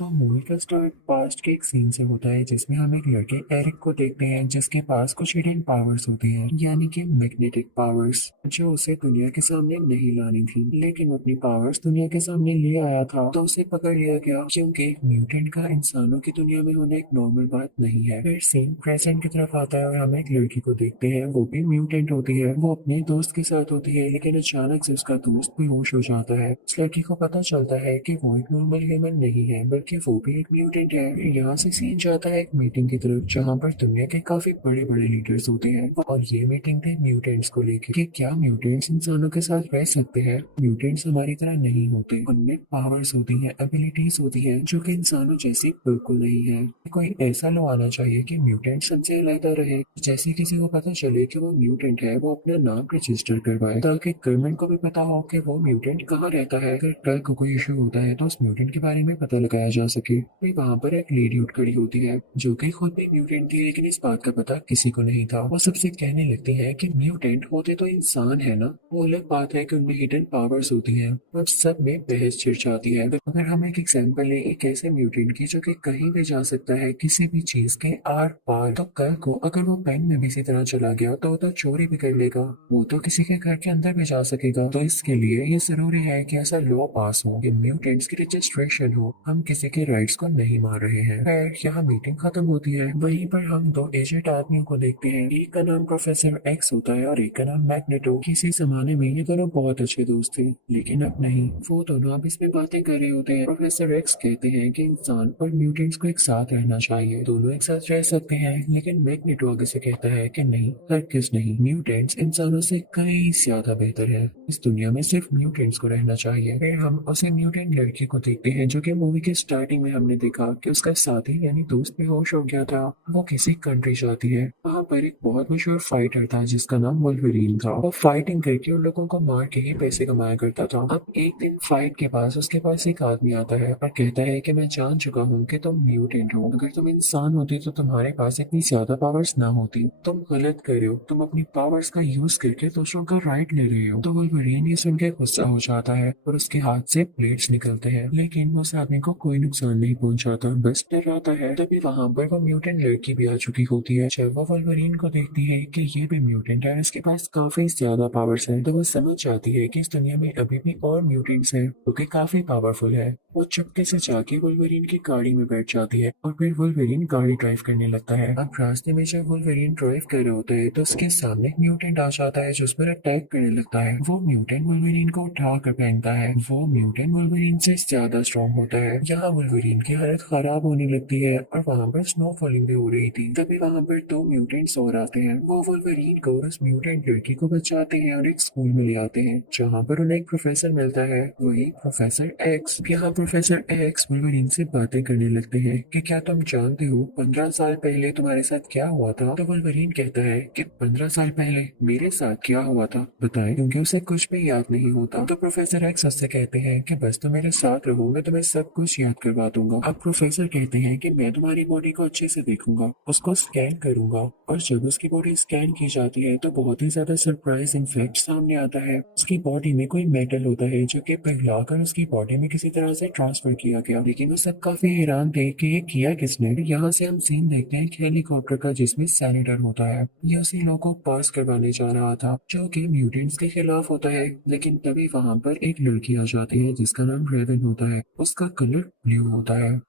तो मूवी का start past के एक सीन से होता है जिसमें हम एक लड़के एरिक को देखते हैं जिसके पास कुछ हिडन पावर्स होती हैं, यानी कि मैग्नेटिक पावर्स, जो उसे दुनिया के सामने नहीं लानी थी। लेकिन वो अपनी पावर्स दुनिया के सामने ले आया था तो उसे पकड़ लिया गया, क्योंकि एक म्यूटेंट का इंसानों की दुनिया में होना एक नॉर्मल बात नहीं है। फिर सीन प्रेजेंट की तरफ आता है और हम एक लड़की को देखते हैं, वो भी म्यूटेंट होती है। वो अपने दोस्त के साथ होती है, लेकिन अचानक से उसका दोस्त बेहोश हो जाता है। उस लड़की को पता चलता है कि वो एक नॉर्मल ह्यूमन नहीं है, बल्कि वो भी एक म्यूटेंट है। फिर यहाँ से सीन जाता है एक मीटिंग की तरफ, जहाँ पर दुनिया के काफी बड़े बड़े लीडर्स होते हैं, और ये मीटिंग थी म्यूटेंट्स को लेकर कि क्या म्यूटेंट्स इंसानों के साथ रह सकते हैं। म्यूटेंट्स हमारी तरह नहीं होते, उनमें पावर्स होती हैं, एबिलिटीज होती हैं, जो कि इंसानों जैसी बिल्कुल नहीं है। कोई ऐसा लॉ आना चाहिए कि म्यूटेंट सबसे अलग रहे। जैसे किसी को पता चले कि वो म्यूटेंट है, वो अपना नाम रजिस्टर करवाए, ताकि गवर्नमेंट को भी पता हो कि वो म्यूटेंट कहाँ रहता है। अगर कल को कोई इशू होता है तो उस म्यूटेंट के बारे में पता लगाया जा सके। फिर वहाँ पर एक लेडी उठ खड़ी होती है, जो कि खुद भी म्यूटेंट थी, लेकिन इस बात का पता किसी को नहीं था। वो सबसे कहने लगती है कि म्यूटेंट होते तो इंसान है ना, वो अलग बात है कि उनमें हिडन पावर्स होती हैं। अब सब में बहस छिड़ जाती है। अगर हम एक एग्जांपल लें एक ऐसे म्यूटेंट की जो कि कहीं भी जा सकता है, किसी भी चीज के आर पार, तो कल को अगर वो पेन में भी इसी तरह चला गया तो वो तो चोरी भी कर लेगा, वो तो किसी के घर के अंदर भी जा सकेगा। तो इसके लिए ये जरूरी है कि ऐसा लॉ पास हो कि म्यूटेंट्स की रजिस्ट्रेशन हो। हम किसी के राइट्स को नहीं मार रहे हैं। खैर, यहाँ मीटिंग खत्म होती है। वहीं पर हम दो एजेड आदमियों को देखते हैं, एक का नाम प्रोफेसर एक्स होता है और एक का नाम मैग्नेटो। किसी जमाने में ये दोनों बहुत अच्छे दोस्त थे, लेकिन अब नहीं। वो दोनों अब इसमें बातें कर रहे होते हैं। प्रोफेसर एक्स कहते हैं कि इंसान और म्यूटेंट्स को एक साथ रहना चाहिए, दोनों एक साथ रह सकते हैं, लेकिन मैग्नेटो आगे से कहता है कि नहीं, हरगिज नहीं, म्यूटेंट्स इंसानों से कई ज्यादा बेहतर है। इस दुनिया में सिर्फ म्यूटेंट्स को रहना चाहिए। फिर हम उसे म्यूटेंट लड़की को देखते हैं, जो कि मूवी के स्टार्टिंग में हमने देखा कि उसका साथी यानी दोस्त बेहोश हो गया था। वो किसी कंट्री जाती है, वहाँ पर एक बहुत मशहूर फाइटर था जिसका नाम वोल्वरीन था। वो फाइटिंग करके उन लोगों को मार के ही पैसे कमाया करता था। अब एक दिन फाइट के पास उसके पास एक आदमी आता है और कहता है कि मैं जान चुका हूँ कि तुम म्यूटेंट हो। अगर तुम इंसान होती तो तुम्हारे पास इतनी ज्यादा पावर्स ना होती। तुम गलत कर रहे हो, तुम अपनी पावर्स का यूज करके दूसरों का राइट ले रहे हो। तो वोल्वरीन ये सुन के गुस्सा हो जाता है और उसके हाथ से ब्लेड्स निकलते हैं, लेकिन उस आदमी को कोई नुकसान नहीं पहुंचाता, बस डराता है। तभी वहां पर वो म्यूटेंट लड़की भी आ चुकी होती है। जब वो वोल्वरीन को देखती है कि ये भी म्यूटेंट है, इसके पास काफी ज्यादा पावर्स हैं, तो वो समझ जाती है कि इस दुनिया में अभी भी और म्यूटेंट्स हैं जो कि काफी पावरफुल है। वो चुपके से जाके वोल्वरीन की गाड़ी में बैठ जाती है और फिर वोल्वरीन गाड़ी ड्राइव करने लगता है। अब रास्ते में जब वोल्वरीन ड्राइव कर रहा होता है तो उसके सामने एक म्यूटेंट आ जाता है जो उस पर अटैक करने लगता है। वो म्यूटेंट वोल्वरीन को उठा कर पहनता है। वो म्यूटेंट वोल्वरीन से ज्यादा स्ट्रॉन्ग होता है। यहाँ वोल्वरीन की हालत खराब होने लगती है और वहाँ पर स्नो फॉलिंग भी हो रही थी। तभी वहाँ पर दो म्यूटेंट्स और आते हैं। वो वोल्वरीन को और उस म्यूटेंट लड़की को बचाते हैं और एक स्कूल में ले आते हैं, जहाँ पर उन्हें एक प्रोफेसर मिलता है, वही प्रोफेसर एक्स। यहाँ प्रोफेसर एक्स वोल्वरीन से बातें करने लगते हैं कि क्या तुम जानते हो 15 साल पहले तुम्हारे साथ क्या हुआ था। तो वोल्वरीन कहता है कि 15 साल पहले मेरे साथ क्या हुआ था बताएं, क्योंकि उसे कुछ भी याद नहीं होता। तो प्रोफेसर एक्स उससे कहते हैं कि बस तुम मेरे साथ रहो, मैं तुम्हें सब कुछ याद करवा दूंगा। अब प्रोफेसर कहते हैं कि मैं तुम्हारी बॉडी को अच्छे से देखूंगा, उसको स्कैन करूंगा, और जब उसकी बॉडी स्कैन की जाती है तो बहुत ही ज्यादा सरप्राइजिंग फैक्ट सामने आता है। उसकी बॉडी में कोई मेटल होता है जो कि पिघलाकर उसकी बॉडी में किसी तरह से ट्रांसफर किया गया, लेकिन वो सब काफी हैरान थे कि ये किया किसने। यहाँ से हम सीन देखते हैं एक हेलीकॉप्टर का जिसमें सेनेटर होता है। ये उसी लोगों को पास करवाने जा रहा था जो कि म्यूटेंट्स के खिलाफ होता है, लेकिन तभी वहां पर एक लड़की आ जाती है जिसका नाम रेवन होता है। उसका कलर ब्लू होता है।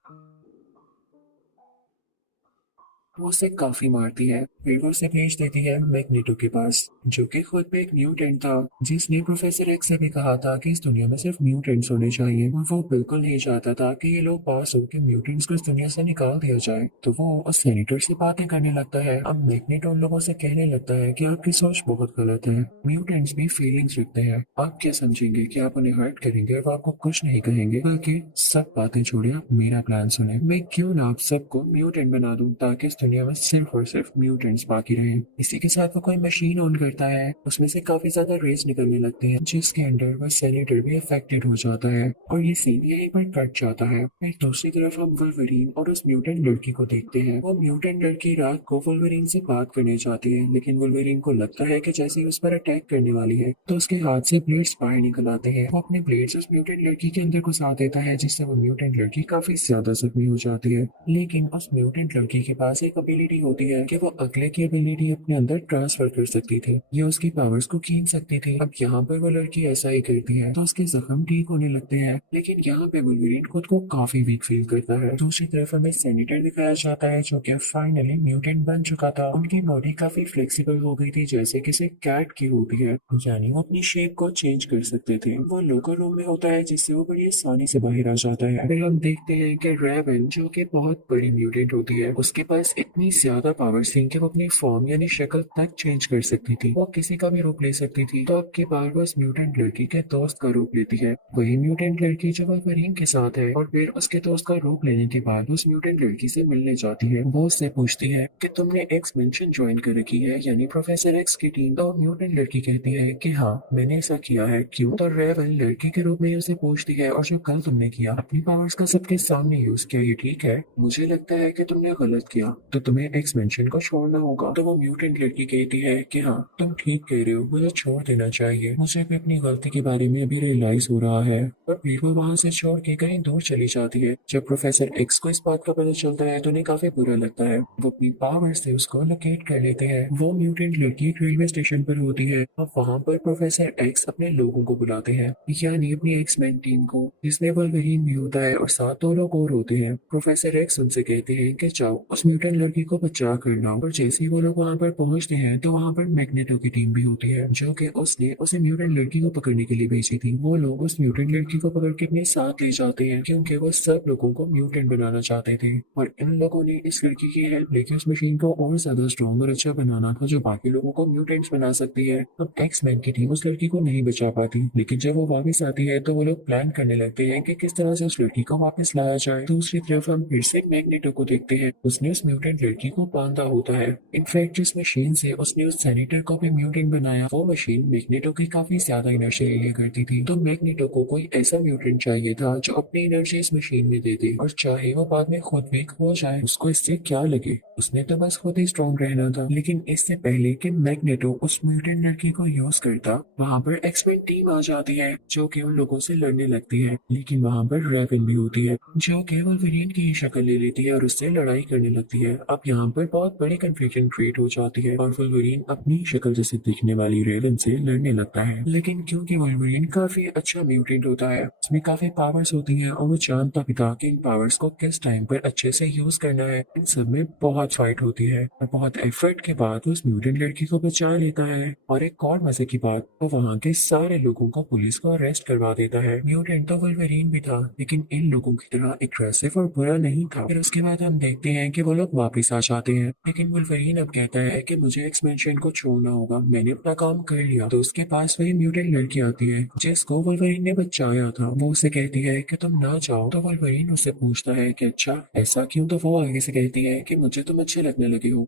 वो उसे काफी मारती है, फिर वो उसे भेज देती है मैग्नेटो के पास, जो कि खुद भी एक म्यूटेंट था, जिसने प्रोफेसर एक्स से भी कहा था कि इस दुनिया में सिर्फ म्यूटेंट्स होने चाहिए, और वो बिल्कुल नहीं चाहता था कि ये लोग पास हो कि म्यूटेंट्स को इस दुनिया से निकाल दिया जाए। तो वो उस सेनेटर से बातें करने लगता है। अब मैग्नेटो उन लोगों से कहने लगता है कि आपकी सोच बहुत गलत है, म्यूटेंट्स भी फीलिंग्स रखते हैं। आप क्या समझेंगे कि आप उन्हें हर्ट करेंगे और वो आपको कुछ नहीं कहेंगे, बल्कि सब बातें छोड़े आप मेरा प्लान सुने। मैं क्यों ना आप सबको म्यूटेंट बना दूं, ताकि इस दुनिया में सिर्फ और सिर्फ म्यूटेंट म्यूटेंट्स बाकी रहे। इसी के साथ वो कोई मशीन ऑन करता है, उसमें से काफी ज्यादा रेज निकलने लगती है, जिसके अंदर वह सेनेटर भी अफेक्टेड हो जाता है और ये सीन यहीं पर कट जाता है। एक दूसरी तरफ हम वुल्वरीन और उस म्यूटेंट लड़की को देखते हैं। वो म्यूटेंट लड़की रात को वुल्वरीन से बात करने जाती है, लेकिन वुल्वरीन को लगता है कि जैसे ही उस पर अटैक करने वाली है तो उसके हाथ से ब्लेड्स बाहर निकल आते हैं। वो अपने ब्लेड्स उस म्यूटेंट लड़की के अंदर घुसा देता है, जिससे वो म्यूटेंट लड़की काफी ज्यादा जख्मी हो जाती है। लेकिन उस म्यूटेंट लड़की के पास एक एबिलिटी होती है कि वो अगले की एबिलिटी अपने अंदर ट्रांसफर कर सकती थी या उसकी पावर्स को खींच सकती थी। अब यहाँ पर वो लड़की ऐसा ही करती है तो उसके जख्म ठीक होने लगते हैं, लेकिन यहाँ पे वुल्वरीन खुद को काफी वीक फील करता है। दूसरी तरफ हमें सेनेटर दिखाया जाता है जो कि फाइनली म्यूटेंट बन चुका था। उनकी बॉडी काफी फ्लेक्सिबल हो गई थी, जैसे किसी कैट की होती है, यानी वो अपनी शेप को चेंज कर सकते थे। वो लोकर रूम में होता है, जिससे वो बड़ी आसानी से बाहर आ जाता है। फिर हम देखते हैं कि रेवन जो कि बहुत बड़ी म्यूटेंट होती है, उसके पास इतनी ज्यादा पावर्स थी कि वो अपनी फॉर्म यानी शक्ल तक चेंज कर सकती थी। वो किसी का भी रूप ले सकती थी। तो अब की बार वो उस म्यूटेंट लड़की के दोस्त का रूप लेती है, वही म्यूटेंट लड़की जो वल्वरीन के साथ है। और फिर उसके दोस्त का रूप लेने के बाद उस म्यूटेंट लड़की से मिलने जाती है। वो उससे पूछती है कि तुमने एक्स मेंशन ज्वाइन कर रखी है, यानी प्रोफेसर एक्स की टीम। तो म्यूटेंट लड़की कहती है कि हाँ मैंने ऐसा किया है। क्यों? तो रेवन लड़की के रूप में उसे पूछती है, और जो कल तुमने किया अपनी पावर्स का सबके सामने यूज किया, ये ठीक है? मुझे लगता है कि तुमने गलत किया, तो तुम्हें एक्स मेंशन को छोड़ना होगा। तो वो म्यूटेंट लड़की कहती है कि हाँ तुम ठीक कह रहे हो, मुझे छोड़ देना चाहिए, मुझे भी अपनी गलती के बारे में अभी रियलाइज हो रहा है। और फिर वो वहाँ से छोड़ के कहीं दूर चली जाती है। जब प्रोफेसर एक्स को इस बात का पता चलता है तो उन्हें काफी बुरा लगता है। वो अपनी पावर से उसको लोकेट कर लेते हैं। वो म्यूटेंट लड़की एक रेलवे स्टेशन पर होती है और वहाँ पर प्रोफेसर एक्स अपने लोगों को बुलाते हैं, यानी अपनी एक्समैन टीम को, जिसमें वल्वरीन भी होता है और साथ दो लोग और होते हैं। प्रोफेसर एक्स उनसे कहते हैं कि जाओ उस म्यूटेंट लड़की को बचा कर लाओ। और जैसे ही वो लोग वहाँ पर पहुंचते हैं तो वहाँ पर मैग्नेटो की टीम भी होती है, जो कि उसने उसे म्यूटेंट लड़की को पकड़ने के लिए भेजी थी। वो लोग उस म्यूटेंट लड़की को पकड़ के अपने साथ ले जाते हैं, क्योंकि वो सब लोगों को म्यूटेंट बनाना चाहते थे। और इन लोगों ने इस लड़की की हेल्प लेके उस मशीन को और ज्यादा स्ट्रॉन्ग और अच्छा बनाना था, जो बाकी लोगों को म्यूटेंट्स बना सकती है। अब एक्स मैन की टीम उस लड़की को नहीं बचा पाती, लेकिन जब वो वापस आती है तो वो लोग प्लान करने लगते हैं कि किस तरह से उस लड़की को वापस लाया जाए। दूसरी तरफ हम फिर से मैग्नेटो को देखते हैं। उसने उस म्यूटेंट लड़की को बांधा होता है। इनफैक्ट जिस मशीन से उसने उस सैनिटर को भी म्यूटेंट बनाया, वो मशीन मैग्नेटो की काफी ज्यादा एनर्जी लिया करती थी। तो मैग्नेटो को कोई ऐसा म्यूटेंट चाहिए था जो अपनी एनर्जी इस मशीन में दे दे, और चाहे वो बाद में खुद वीक हो जाए, उसको इससे क्या लगे। उसने तो बस खुद ही स्ट्रॉन्ग रहना था। लेकिन इससे पहले कि मैग्नेटो उस म्यूटेंट लड़की को यूज करता, वहाँ पर एक्समैन टीम आ जाती है, जो कि उन लोगों से लड़ने लगती है। लेकिन वहाँ पर रेवन भी होती है, जो कि वुल्वरीन की ही शक्ल ले लेती है और उससे लड़ाई करने लगती है। अब यहाँ पर बहुत बड़ी कंफ्यूजन क्रिएट हो जाती है और वुल्वरीन अपनी शक्ल जैसे दिखने वाली रेवन से लड़ने लगता है। लेकिन क्योंकि वुल्वरीन काफी अच्छा म्यूटेंट होता है, उसमें काफी पावर्स होती है और वो जानता भी था कि इन पावर्स को किस टाइम पर अच्छे से यूज करना है। इन सब में बहुत फाइट होती है और बहुत एफर्ट के बाद उस म्यूटेंट लड़की को बचा लेता है। और एक और मजे की बात, वो वहाँ के सारे लोगों को पुलिस को अरेस्ट करवा देता है। म्यूटेंट तो वुल्वरीन भी था, लेकिन इन लोगों की तरह एग्रेसिव और बुरा नहीं था। फिर उसके बाद हम देखते हैं कि वो लोग वापस आ जाते हैं, लेकिन वुल्वरीन अब कहता है कि मुझे एक्समेंशन को छोड़ना होगा, मैंने अपना काम कर लिया। तो उसके पास वही म्यूटेंट लड़की आती है जिसको वुल्वरीन ने बचाया था। वो उसे कहती है कि तुम ना जाओ। तो वुल्वरीन उससे पूछता है कि अच्छा ऐसा क्यों? तो वो आगे से कहती है कि मुझे तुम अच्छे लगने लगे हो,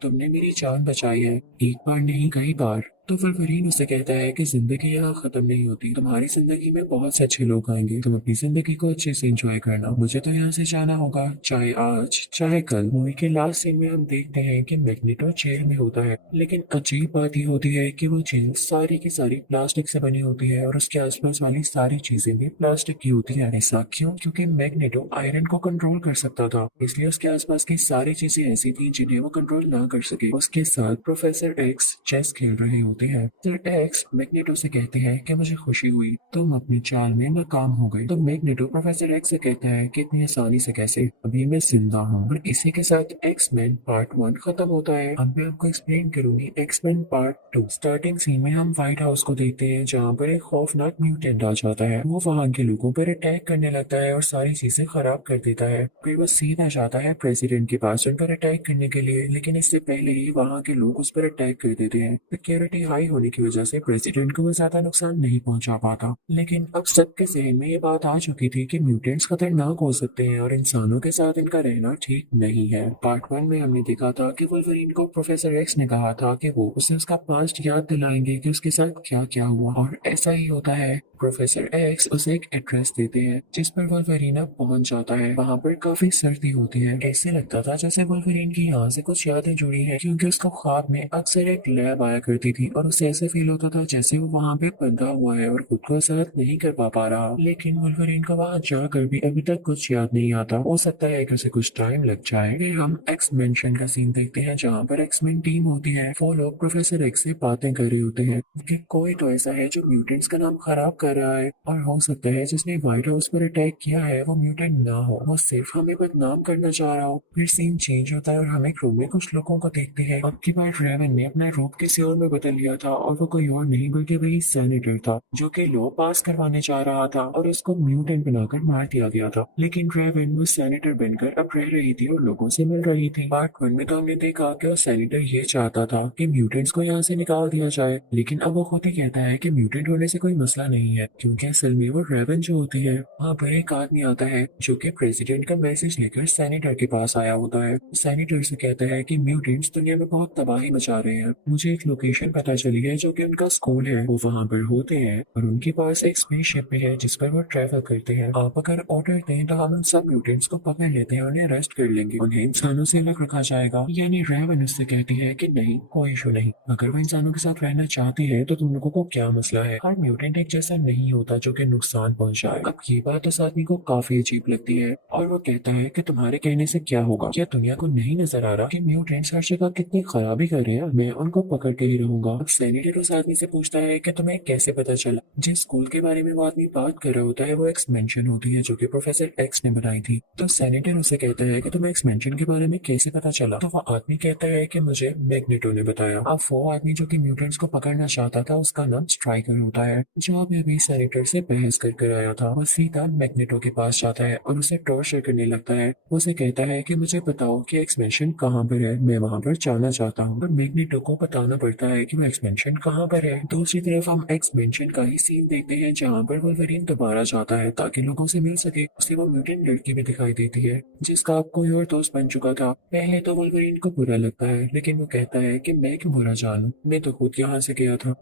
तुमने मेरी जान बचाई है, एक बार नहीं कई बार। तो वुल्वरीन उससे कहता है कि जिंदगी यहाँ खत्म नहीं होती, तुम्हारी जिंदगी में बहुत से अच्छे लोग आएंगे, तुम अपनी जिंदगी को अच्छे से एंजॉय करना। मुझे तो यहाँ से जाना होगा, चाहे आज चाहे कल। मूवी के लास्ट सीन में हम देखते हैं कि मैग्नेटो जेल में होता है, लेकिन अजीब बात ये होती है कि वो जेल सारी की सारी प्लास्टिक से बनी होती है और उसके आसपास वाली सारी चीजें भी प्लास्टिक की होती है। ऐसा क्यों? क्योंकि मैग्नेटो आयरन को कंट्रोल कर सकता था, इसलिए उसके आसपास की सारी चीजें ऐसी थी जिन्हें वो कंट्रोल ना कर सके। उसके साथ प्रोफेसर एक्स चेस खेल रहे होते हैं। फिर एक्स मैग्नेटो से कहते हैं कि मुझे खुशी हुई, तुम अपनी चाल में नाकाम हो गए। तो मैग्नेटो प्रोफेसर एक्स से कहता है कि इतनी आसानी से कैसे, अभी मैं जिंदा हूँ। और इसी के साथ एक्स-मैन पार्ट 1 खत्म होता है। अब मैं आपको एक्सप्लेन करूंगी एक्स-मैन पार्ट 2। स्टार्टिंग सीन में हम व्हाइट हाउस को देखते हैं, जहाँ पर एक खौफनाक म्यूटेंट आ जाता है। वो वहाँ के लोगों पर अटैक करने लगता है और सारी चीजें खराब कर देता है। फिर वो सीधा जाता है प्रेसिडेंट के पास उन पर अटैक करने के लिए, लेकिन इससे पहले ही वहाँ के लोग उस पर अटैक कर देते हैं। सिक्योरिटी हाई होने की वजह से प्रेसिडेंट को वो ज्यादा नुकसान नहीं पहुंचा पाता। लेकिन अब सबके जहन में ये बात आ चुकी थी कि म्यूटेंट्स खतरनाक हो सकते हैं और इंसानों के साथ इनका रहना ठीक नहीं है। पार्ट 1 में हमने देखा था कि वुल्वरीन को प्रोफेसर एक्स ने कहा था कि वो उसे उसका पास्ट याद दिलाएंगे कि उसके साथ क्या क्या हुआ, और ऐसा ही होता है। प्रोफेसर एक्स उसे एक एड्रेस देते हैं जिस पर वुल्वरीन अब पहुंच जाता है। वहाँ पर काफी सर्दी होती है। ऐसे लगता था जैसे वुल्वरीन की यहाँ से कुछ यादें जुड़ी है, क्योंकि उसको ख्वाब में अक्सर एक लैब आया करती थी और उसे ऐसे फील होता था जैसे वो वहाँ पे बंधा हुआ है और खुद को आजाद नहीं कर पा रहा। लेकिन वुल्वरीन को वहाँ जाकर भी अभी तक कुछ याद नहीं आता। हो सकता है कि उसे कुछ टाइम लग जाए। फिर हम एक्स मेंशन का सीन देखते हैं जहाँ पर एक्समेन टीम होती है। वो लोग प्रोफेसर एक्स से बातें कर रहे होते हैं कि कोई तो ऐसा है जो म्यूटेंट्स का नाम खराब कर रहा है, और हो सकता है जिसने व्हाइट हाउस पर अटैक किया है वो म्यूटेंट ना हो, वो सिर्फ हमें बदनाम करना चाह रहा हो। फिर सीन चेंज होता है और हम एक रूम में कुछ लोगों को देखते हैं। अब की बार रेवन ने अपना रूप किसी और में बदल लिया था, और वो कोई और नहीं बल्कि वही सेनेटर था जो कि लॉ पास करवाने चाह रहा था, और उसको म्यूटेंट बनाकर मार दिया गया था। लेकिन रेवन वो सेनेटर बनकर अब रह रही थी और लोगों से मिल रही थी। पार्ट 1 में तो हमने देखा कि वो सेनेटर ये चाहता था कि म्यूटेंट्स को यहाँ से निकाल दिया जाए, लेकिन अब वो खुद ही कहता है कि म्यूटेंट होने से कोई मसला नहीं है, क्योंकि असल में वो रेवन जो होती है। वहाँ पर एक आदमी आता है जो कि प्रेसिडेंट का मैसेज लेकर सेनेटर के पास आया होता है। सेनेटर से कहता है कि म्यूटेंट्स दुनिया में बहुत तबाही मचा रहे हैं। मुझे एक लोकेशन पता चली है जो कि उनका स्कूल है। वो वहाँ पर होते हैं और उनके पास एक स्पेसशिप भी है जिस पर वो ट्रैवल करते हैं। आप अगर ऑर्डर दें तो हम उन सब म्यूटेंट्स को पकड़ लेते हैं, उन्हें अरेस्ट कर लेंगे, उन्हें इंसानों से अलग रखा जाएगा। यानी रेवन उससे कहती है कि नहीं, कोई इशू नहीं, अगर वो इंसानों के साथ रहना चाहती है तो तुम लोगों को क्या मसला है। हर म्यूटेंट एक जैसा नहीं होता जो कि नुकसान पहुंचाए। अब ये बात उस आदमी को काफी अजीब लगती है और वो कहता है कि तुम्हारे कहने से क्या होगा, क्या दुनिया को नहीं नजर आ रहा कि म्यूटेंट्स हर जगह कितनी खराबी कर रहे हैं, मैं उनको पकड़ के ही रहूंगा। अब सेनेटर उस आदमी से पूछता है कि तुम्हें कैसे पता चला। जिस स्कूल के बारे में वो आदमी बात कर रहा होता है वो एक्स मेंशन होती है जो कि प्रोफेसर एक्स ने बनाई थी। तो सेनेटर उसे कहता है कि तुम्हें एक्स मेंशन के बारे में कैसे पता चला। तो वो आदमी कहता है कि मुझे मैग्नेटो ने बताया। अब वो आदमी जो कि म्यूटेंट्स को पकड़ना चाहता था उसका नाम स्ट्राइकर होता है। जो मैं अभी सेनेटर से बहस कर आया था वो सीधा मैग्नेटो के पास जाता है और उसे टॉर्चर करने लगता है। वो उसे कहता है कि मुझे बताओ कि एक्सपेंशन कहाँ पर है, मैं वहाँ पर जाना चाहता हूँ। और मैग्नेटो को बताना पड़ता है कि वो एक्सपेंशन कहाँ पर है। दूसरी तरफ हम एक्सपेंशन का ही सीन देखते हैं जहाँ पर वुल्वरीन दोबारा जाता है ताकि लोगों से मिल सके। उसे वो म्यूटेंट लड़की भी दिखाई देती है जिसका अब कोई और दोस्त बन चुका था। पहले तो वुल्वरीन को बुरा लगता है, लेकिन वो कहता है कि मैं क्यों बुरा जानूं, मैं तो खुद यहाँ से गया था।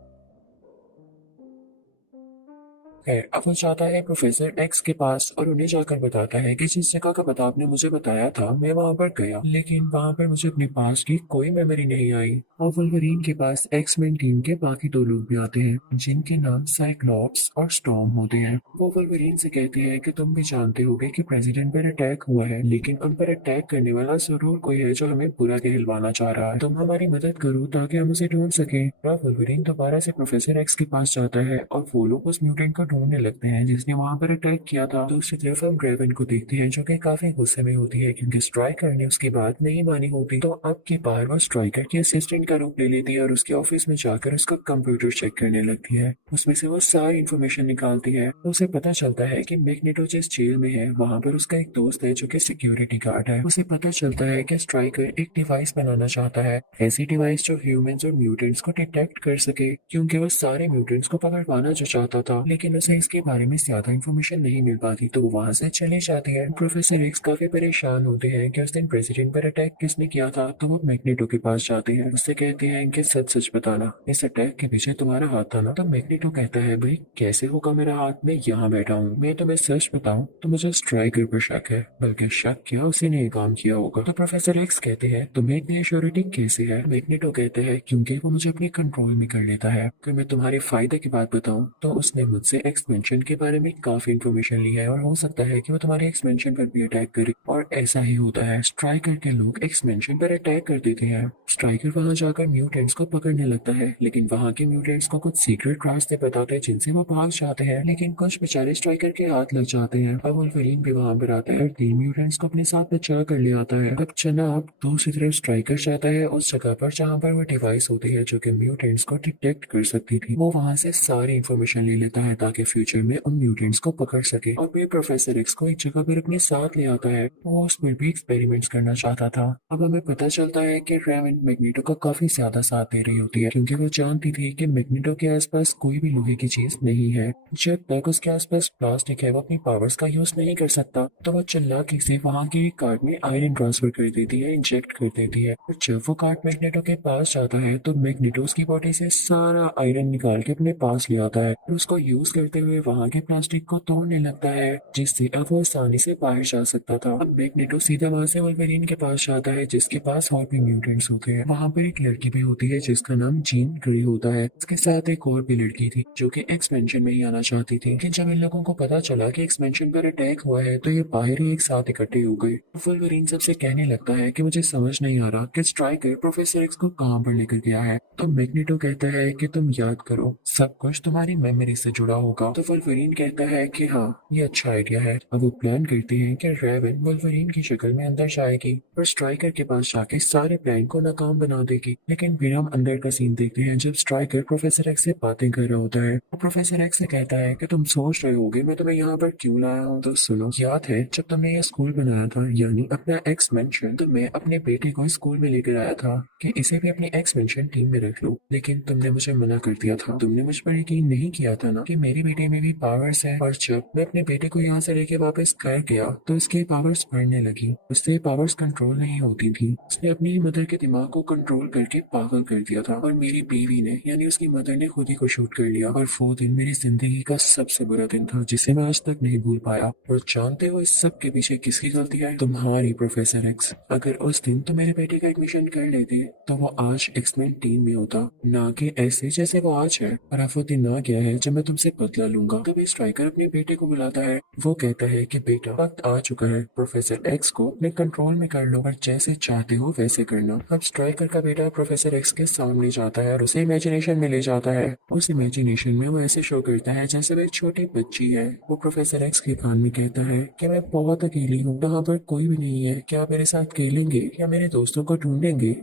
है अब वो जाता है प्रोफेसर एक्स के पास और उन्हें जाकर बताता है कि जिस जगह का पता आपने मुझे बताया था मैं वहां पर गया, लेकिन वहां पर मुझे अपने पास की कोई मेमोरी नहीं आई। और वुल्वरीन के पास एक्स मेन टीम के बाकी दो लोग भी आते हैं जिनके नाम साइक्लॉप्स और स्टॉर्म होते हैं। वो वुल्वरीन से कहते हैं कि तुम भी जानते होगे कि प्रेसिडेंट पर अटैक हुआ है, लेकिन उन पर अटैक करने वाला जरूर कोई है जो हमें बुरा कहलवाना चाह रहा है। तुम हमारी मदद करो ताकि हम उसे ढूंढ सके। और वुल्वरीन दोबारा से प्रोफेसर एक्स के पास जाता है और वो लोग उस म्यूटेंट को ढूंढने लगते हैं जिसने वहां पर अटैक किया था। दूसरी तरफ हम ड्रेवन को देखते हैं जो कि काफी गुस्से में होती है क्योंकि स्ट्राइकर ने उसकी बात नहीं मानी होती। तो अब की बार वो स्ट्राइकर के असिस्टेंट का रूप ले लेती है और उसके ऑफिस में जाकर उसका कंप्यूटर चेक करने लगती है। उसमें से वो सारी इन्फॉर्मेशन निकालती है। तो उसे पता चलता है कि मैग्नेटो जिस जेल में है वहां पर उसका एक दोस्त है जो कि सिक्योरिटी गार्ड है। उसे पता चलता है कि स्ट्राइकर एक डिवाइस बनाना चाहता है, ऐसी डिवाइस जो ह्यूमंस और म्यूटेंट्स को डिटेक्ट कर सके, क्योंकि वो सारे म्यूटेंट्स को पकड़वाना जो चाहता था। लेकिन उसे इसके बारे में ज्यादा इन्फॉर्मेशन नहीं मिल पाती तो वो वहां से चली जाती है। प्रोफेसर एक्स काफी परेशान होते हैं कि उस दिन प्रेसिडेंट पर अटैक किसने किया था। तो वो मैग्नेटो के पास जाते हैं, उससे कहते हैं कि सच सच बताना, इस अटैक के पीछे तुम्हारा हाथ था ना। तो मैग्नेटो कहता है भाई कैसे होगा मेरा हाथ, मैं यहाँ बैठा हूँ, मैं तुम्हें सच बताऊँ तो मुझे स्ट्राइकर पर शक है, बल्कि शक किया उसी ने ये काम किया होगा। तो प्रोफेसर एक्स कहते हैं तुम्हें इतनी श्योरिटी कैसे है। मैग्नेटो कहते हैं क्योंकि वो मुझे अपने कंट्रोल में कर लेता है। अगर मैं तुम्हारे फायदे की बात बताऊं तो उसने मुझसे एक्सपेंशन के बारे में काफी इन्फॉर्मेशन ली है और हो सकता है कि वो तुम्हारे एक्सपेंशन पर भी अटैक करे। और ऐसा ही होता है, स्ट्राइकर के लोग एक्सपेंशन पर अटैक कर देते हैं। स्ट्राइकर वहां जाकर म्यूटेंट्स को पकड़ने लगता है, लेकिन वहां के म्यूटेंट्स को कुछ सीक्रेट रास्ते बताते हैं जिनसे वो भाग जाते हैं, लेकिन कुछ बेचारे स्ट्राइकर के हाथ लग जाते हैं। अब वुल्वरीन भी वहां पर आता है और 3 म्यूटेंट्स को अपने साथ बचा कर ले आता है। अब जनाब दूसरी तरफ स्ट्राइकर जाता है उस जगह पर जहाँ पर वो डिवाइस होती है जो कि म्यूटेंट्स को डिटेक्ट कर सकती थी। वो वहां से सारी इन्फॉर्मेशन ले लेता है ताकि ताकि फ्यूचर में उन म्यूटेंट्स को पकड़ सके। और फिर प्रोफेसर एक्स को एक जगह पर अपने साथ ले आता है। वो उस पर भी एक्सपेरिमेंट्स करना चाहता था। अब हमें पता चलता है कि रेवन मैग्नेटो का काफी ज्यादा साथ दे रही होती है, क्योंकि वो जानती थी कि मैग्नेटो के आसपास कोई भी लोहे की चीज नहीं है। जब तक उसके आसपास प्लास्टिक है वो अपनी पावर्स का यूज नहीं कर सकता। तो वो चालाकी से वहाँ के एक कार्ड में आयरन ट्रांसफर कर देती है, इंजेक्ट कर देती है। और जब वो कार्ड मैग्नेटो के पास जाता है तो मैग्नेटो उसकी बॉडी से सारा आयरन निकाल के अपने पास ले आता है और उसको यूज करते हुए वहाँ के प्लास्टिक को तोड़ने लगता है, जिससे अब वो आसानी से बाहर जा सकता था। अब मैग्नेटो सीधा वहाँ से वोल्वरिन के पास जाता है, जिसके पास और भी म्यूटेंट्स होते हैं। वहाँ पर एक लड़की भी होती है जिसका नाम जीन ग्रे होता है। उसके साथ एक और भी लड़की थी जो कि एक्सपेंशन में ही आना चाहती थी। कि जब इन लोगों को पता चला कि एक्सपेंशन पर अटैक हुआ है तो ये बाहर ही एक साथ इकट्ठे हो गए। वोल्वरिन सबसे कहने लगता है कि मुझे समझ नहीं आ रहा कि स्ट्राइकर प्रोफेसर एक्स को कहाँ पर लेकर गया है। तो मैग्नेटो कहता है कि तुम याद करो, सब कुछ तुम्हारी मेमोरी से जुड़ा होगा। तो वोल्वरिन कहता है कि हाँ, ये अच्छा आइडिया है। अब वो प्लान करते हैं कि रेवन वोल्वरिन की शक्ल में अंदर जाएगी और स्ट्राइकर के पास जाके सारे प्लान को नाकाम बना देगी। लेकिन फिर हम अंदर का सीन देखते हैं जब स्ट्राइकर प्रोफेसर एक्स से बातें कर रहा होता है। वो प्रोफेसर एक्स से कहता है कि तुम सोच रहे होगे मैं तुम्हें यहाँ पर क्यों लाया हूँ। तो सुनो, याद है जब तुमने ये स्कूल बनाया था, यानी अपना एक्स मेंशन, तो मैं अपने बेटे को स्कूल में लेकर आया था कि इसे भी अपनी एक्स मेंशन टीम में रख लो। लेकिन तुमने मुझे मना कर दिया था। तुमने मुझ पर यकीन नहीं किया था ना कि मेरे बेटे में भी पावर्स है। और जब मैं अपने बेटे को यहाँ से लेके वापस घर गया तो इसके पावर्स बढ़ने लगी। उससे पावर्स कंट्रोल नहीं होती थी। उसने अपनी ही मदर के दिमाग को कंट्रोल करके पागल कर दिया था और मेरी बीवी ने यानी उसकी मदर ने खुद ही को शूट कर लिया। और वो दिन मेरी जिंदगी का सबसे बुरा दिन था जिसे मैं आज तक नहीं भूल पाया। और जानते हो इस सब के पीछे किसकी गलती है? तुम्हारी, प्रोफेसर एक्स। अगर उस दिन तुम मेरे बेटे का एडमिशन कर लेते तो वो आज एक्समेन टीम में होता, ना कि ऐसे जैसे वो आज है। और अब वो दिन आ गया है जब मैं तुमसे बदला लूंगा। तभी स्ट्राइकर अपने बेटे को बुलाता है। वो कहता है कि बेटा, वक्त आ चुका है, प्रोफेसर एक्स को अपने कंट्रोल में कर लो और जैसे चाहते हो वैसे करना। अब स्ट्राइकर का बेटा प्रोफेसर एक्स के सामने जाता है और उसे इमेजिनेशन में ले जाता है। उस इमेजिनेशन में वो ऐसे शो करता है जैसे वो एक छोटी बच्ची है। वो प्रोफेसर एक्स के कान में कहता है कि मैं बहुत अकेली हूँ, यहाँ पर कोई भी नहीं है, क्या आप मेरे साथ खेलेंगे या मेरे दोस्तों को ढूंढेंगे?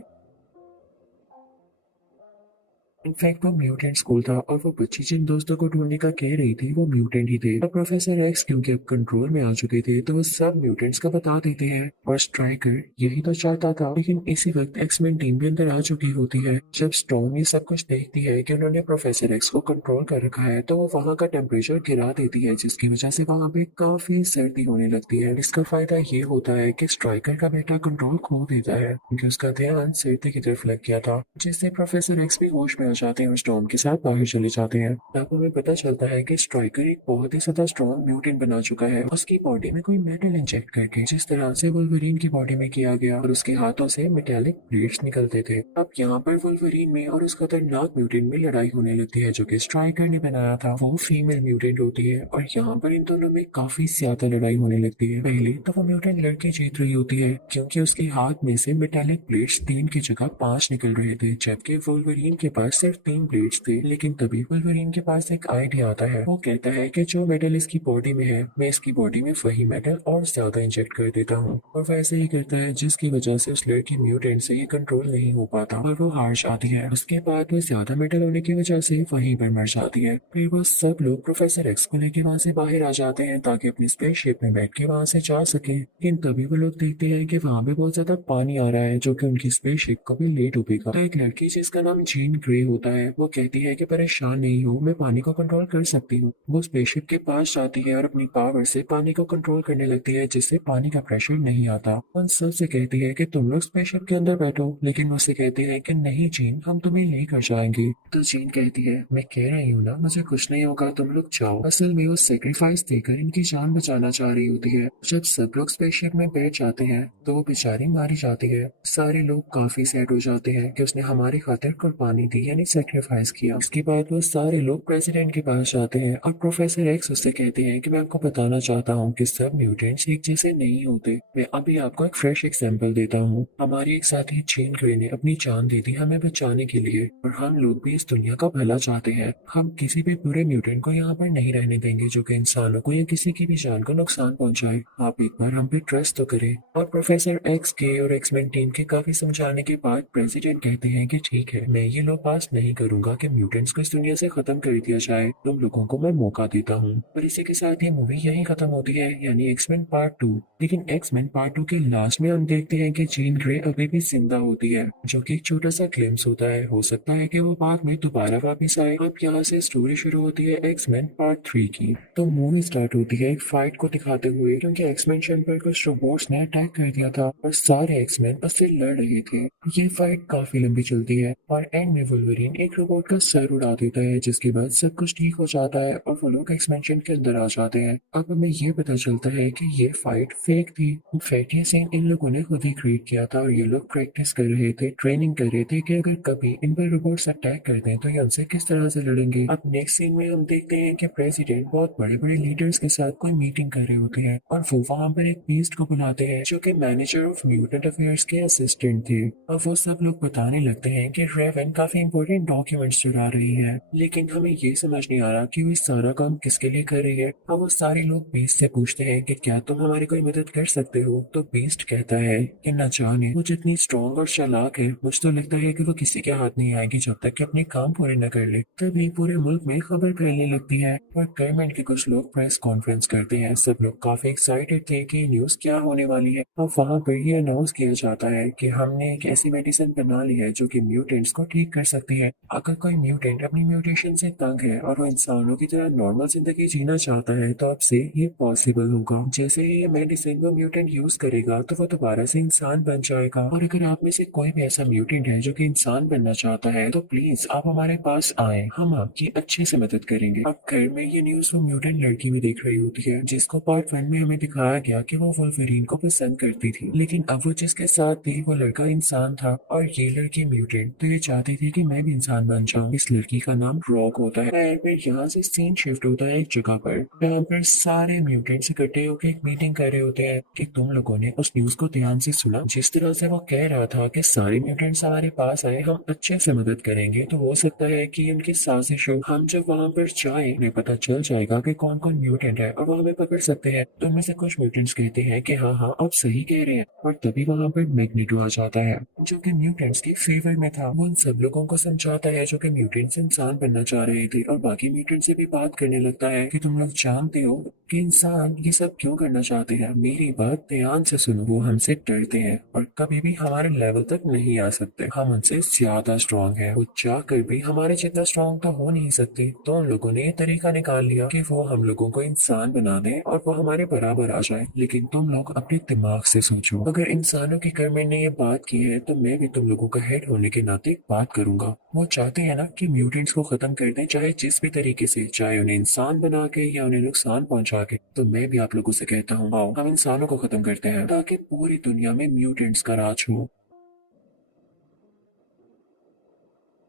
इनफैक्ट वो म्यूटेंट स्कूल था और वो बच्ची जिन दोस्तों को ढूंढने का कह रही थी वो म्यूटेंट ही थे। और प्रोफेसर एक्स क्योंकि अब कंट्रोल में आ चुके थे तो वो सब म्यूटेंट्स का बता देते हैं। और स्ट्राइकर यही तो चाहता था। लेकिन इसी वक्त एक्समैन टीम भी अंदर आ चुकी होती है। जब स्टॉर्म ये सब कुछ देखती है कि उन्होंने प्रोफेसर एक्स को कंट्रोल कर रखा है तो वो वहाँ का टेम्परेचर गिरा देती है, जिसकी वजह से वहाँ पे काफी सर्दी होने लगती है। इसका फायदा ये होता है कि स्ट्राइकर का बेटा कंट्रोल खो देता है क्योंकि उसका ध्यान सर्दी की तरफ लग गया था, जिससे प्रोफेसर एक्स भी होश में जाते हैं और स्टॉर्म के साथ बाहर चले जाते हैं। तब हमें पता चलता है कि स्ट्राइकर एक बहुत ही ज्यादा स्ट्रॉन्ग म्यूटेंट बना चुका है, उसकी बॉडी में कोई मेटल इंजेक्ट करके, जिस तरह से वुल्वरीन की बॉडी में किया गया, और उसके हाथों से मेटेलिक ब्लेड्स निकलते थे। अब यहाँ पर वुल्वरीन में और उस खतरनाक म्यूटेंट में लड़ाई होने लगती है जो कि स्ट्राइकर ने बनाया था। वो फीमेल म्यूटेंट होती है और यहाँ पर इन दोनों में काफी ज्यादा लड़ाई होने लगती है। पहले तो वो म्यूटेंट लड़की जीत रही होती है क्योंकि उसके हाथ में से मेटेलिक ब्लेड्स 3 की जगह 5 निकल रहे थे, जबकि वुल्वरीन के पास सिर्फ 3 ब्लेड्स थे। लेकिन तभी वुल्वरीन के पास एक आइडिया आता है। वो कहता है कि जो मेटल इसकी बॉडी में है मैं इसकी बॉडी में वही मेटल और ज्यादा इंजेक्ट कर देता हूँ। और वैसे ही करता है, जिसकी वजह से उस लड़की म्यूटेंट से ये कंट्रोल नहीं हो पाता और वो हार जाती है। उसके बाद वो ज्यादा मेटल होने की वजह से वहीं पर मर जाती है। फिर वो सब लोग प्रोफेसर एक्स को लेके वहाँ से बाहर आ जाते हैं ताकि अपनी स्पेसशिप में बैठ के वहाँ से जा सके। लेकिन तभी वो लोग देखते हैं कि वहाँ पे बहुत ज्यादा पानी आ रहा है जो कि उनकी स्पेसशिप को भी ले डूबेगा। तो एक लड़की जिसका नाम जीन ग्रे होता है वो कहती है कि परेशान नहीं हो, मैं पानी को कंट्रोल कर सकती हूँ। वो स्पेसशिप के पास जाती है और अपनी पावर से पानी को कंट्रोल करने लगती है, जिससे पानी का प्रेशर नहीं आता। उन सब से कहती है कि तुम लोग स्पेसशिप के अंदर बैठो, लेकिन उससे कहती है कि नहीं जीन, हम तुम्हें लेकर जाएंगे। तो जीन कहती है मैं कह रही हूँ ना, मुझे कुछ नहीं होगा, तुम लोग जाओ। असल में वो सेक्रीफाइस देकर इनकी जान बचाना चाह रही होती है। जब सब लोग स्पेसशिप में बैठ जाते हैं तो वो बेचारी मारी जाती है। सारे लोग काफी सैड हो जाते हैं कि उसने हमारी खातिर कुर्बानी दी, यानी सेक्रीफाइस किया। उसके बाद वो सारे लोग प्रेसिडेंट के पास जाते हैं और प्रोफेसर एक्स उससे कहते हैं कि मैं आपको बताना चाहता हूँ कि सब म्यूटेंट्स एक जैसे नहीं होते। मैं अभी आपको एक फ्रेश एग्जांपल देता हूँ। हमारी एक साथी जीन ग्रे ने अपनी जान दी थी हमें बचाने के लिए, और हम लोग भी इस दुनिया का भला चाहते हैं। हम किसी भी बुरे म्यूटेंट को यहाँ पर नहीं रहने देंगे जो कि इंसानों को या किसी की भी जान को नुकसान पहुंचाए। आप एक बार हम पे ट्रस्ट तो करें। और प्रोफेसर एक्स के और एक्समैन टीम के काफी समझाने के बाद प्रेसिडेंट कहते हैं कि ठीक है, मैं ये लोग बात बर्दाश्त नहीं करूंगा कि म्यूटेंट्स को इस दुनिया से खत्म कर दिया जाए। तुम लोगों को मैं मौका देता हूँ। और इसी के साथ ये मूवी यहीं खत्म होती है, यानी एक्समैन पार्ट 2। लेकिन एक्समैन पार्ट 2 के लास्ट में हम देखते हैं कि जीन ग्रे अभी भी जिंदा होती है, जो कि एक छोटा सा ग्लिम्स होता है। हो सकता है कि वो बाद में दोबारा वापस आए। अब यहाँ से स्टोरी शुरू होती है एक्समैन पार्ट 3 की। तो मूवी स्टार्ट होती है एक फाइट को दिखाते हुए, क्योंकि एक्समैन पर कुछ रोबोट्स ने अटैक कर दिया था और सारे एक्समैन उससे लड़ रहे थे। ये फाइट काफी लंबी चलती है और एंड में वुल्वरीन एक रोबोट का सर उड़ा देता है, जिसके बाद सब कुछ ठीक हो जाता है और वो लोग एक्सपेंशन के अंदर आ जाते हैं। अब हमें ये पता चलता है कि ये फाइट फेक थी। इनफैक्ट ये सीन इन लोगों ने खुद ही क्रिएट किया था और ये लोग प्रैक्टिस कर रहे थे, ट्रेनिंग कर रहे थे कि अगर कभी इन पर रोबोट्स अटैक करते हैं तो ये उनसे किस तरह से लड़ेंगे। अब नेक्स्ट सीन में हम देखते हैं कि प्रेसिडेंट बहुत बड़े बड़े लीडर्स के साथ कोई मीटिंग कर रहे होते हैं और वो वहाँ पर एक बीस्ट को बुलाते हैं, जो कि मैनेजर ऑफ म्यूटेंट अफेयर्स के असिस्टेंट थे। अब वो सब लोग बताने लगते हैं कि रेवन काफी इंपॉर्टेंट डॉक्यूमेंट्स चुरा रही है, लेकिन हमें ये समझ नहीं आ रहा कि वो इस सारा काम किसके लिए कर रही है। अब वो सारे लोग बीस्ट से पूछते हैं कि क्या तुम हमारी कोई मदद कर सकते हो। तो बीस्ट कहता है कि न जाने वो जितनी स्ट्रॉन्ग और चालाक है, मुझे तो लगता है कि वो किसी के हाथ नहीं आएगी जब तक कि अपने काम पूरे न कर ले। तभी पूरे मुल्क में खबर फैलने लगती है और गवर्नमेंट के कुछ लोग प्रेस कॉन्फ्रेंस करते हैं। सब लोग काफी एक्साइटेड थे कि न्यूज क्या होने वाली है। अब वहाँ पर ये अनाउंस किया जाता है कि हमने एक ऐसी मेडिसिन बना ली है जो कि म्यूटेंट्स को ठीक कर सकती है। अगर कोई म्यूटेंट अपनी म्यूटेशन से तंग है और वो इंसानों की तरह नॉर्मल जिंदगी जीना चाहता है, तो अब से ये पॉसिबल होगा। जैसे ही ये मेडिसिन वो म्यूटेंट यूज करेगा तो वो दोबारा से इंसान बन जाएगा। और अगर आप में से कोई भी ऐसा म्यूटेंट है जो कि इंसान बनना चाहता है, तो प्लीज आप हमारे पास आए, हम आपकी अच्छे से मदद करेंगे। अब घर में ये न्यूज वो म्यूटेंट लड़की भी देख रही होती है, जिसको पार्ट 1 में हमें दिखाया गया कि वो वुल्वरीन को पसंद करती थी, लेकिन अब वो जिसके साथ थी वो लड़का इंसान था और ये लड़की म्यूटेंट। तो ये चाहती थी कि मैं भी इंसान बन जाऊं। इस लड़की का नाम रॉक होता है। और फिर यहाँ से सीन शिफ्ट होता है एक जगह पर, जहाँ पर सारे म्यूटेंट्स इकट्ठे होकर एक मीटिंग कर रहे होते हैं कि तुम लोगों ने उस न्यूज को ध्यान से सुना। जिस तरह से वो कह रहा था कि सारे म्यूटेंट्स हमारे पास आए, हम अच्छे से मदद करेंगे, तो हो सकता है कि उनकी साजिश हो। हम जब वहाँ पर जाए उन्हें पता चल जाएगा कि कौन कौन म्यूटेंट है और वो हमें पकड़ सकते हैं। तो उनमें से कुछ म्यूटेंट्स कहते हैं कि हाँ हाँ आप सही कह रहे हैं। और तभी वहाँ पर मैग्नेटो आ जाता है, जो कि म्यूटेंट्स के फेवर में था। वो उन सब लोगों को समझाता है जो कि म्यूटेंट्स इंसान बनना चाह रहे थे, और बाकी म्यूटेंट से भी बात करने लगता है कि तुम लोग जानते हो कि इंसान ये सब क्यों करना चाहते हैं। मेरी बात ध्यान से सुनो, वो हमसे डरते हैं और कभी भी हमारे लेवल तक नहीं आ सकते। हम उनसे ज्यादा स्ट्रांग है, वो चाहकर भी हमारे जितना स्ट्रांग तो हो नहीं सकते। तो उन लोगों ने ये तरीका निकाल लिया कि वो हम लोगों को इंसान बना दे और वो हमारे बराबर आ जाए। लेकिन तुम लोग अपने दिमाग से सोचो, अगर इंसानों की गवर्नमेंट ने ये बात की है तो मैं भी तुम लोगों का हेड होने के नाते बात करूंगा। वो चाहते हैं ना कि म्यूटेंट्स को खत्म कर दें, चाहे जिस भी तरीके से, चाहे उन्हें इंसान बना के या उन्हें नुकसान पहुंचा के। तो मैं भी आप लोगों से कहता हूँ, आओ हम इंसानों को खत्म करते हैं ताकि पूरी दुनिया में म्यूटेंट्स का राज हो।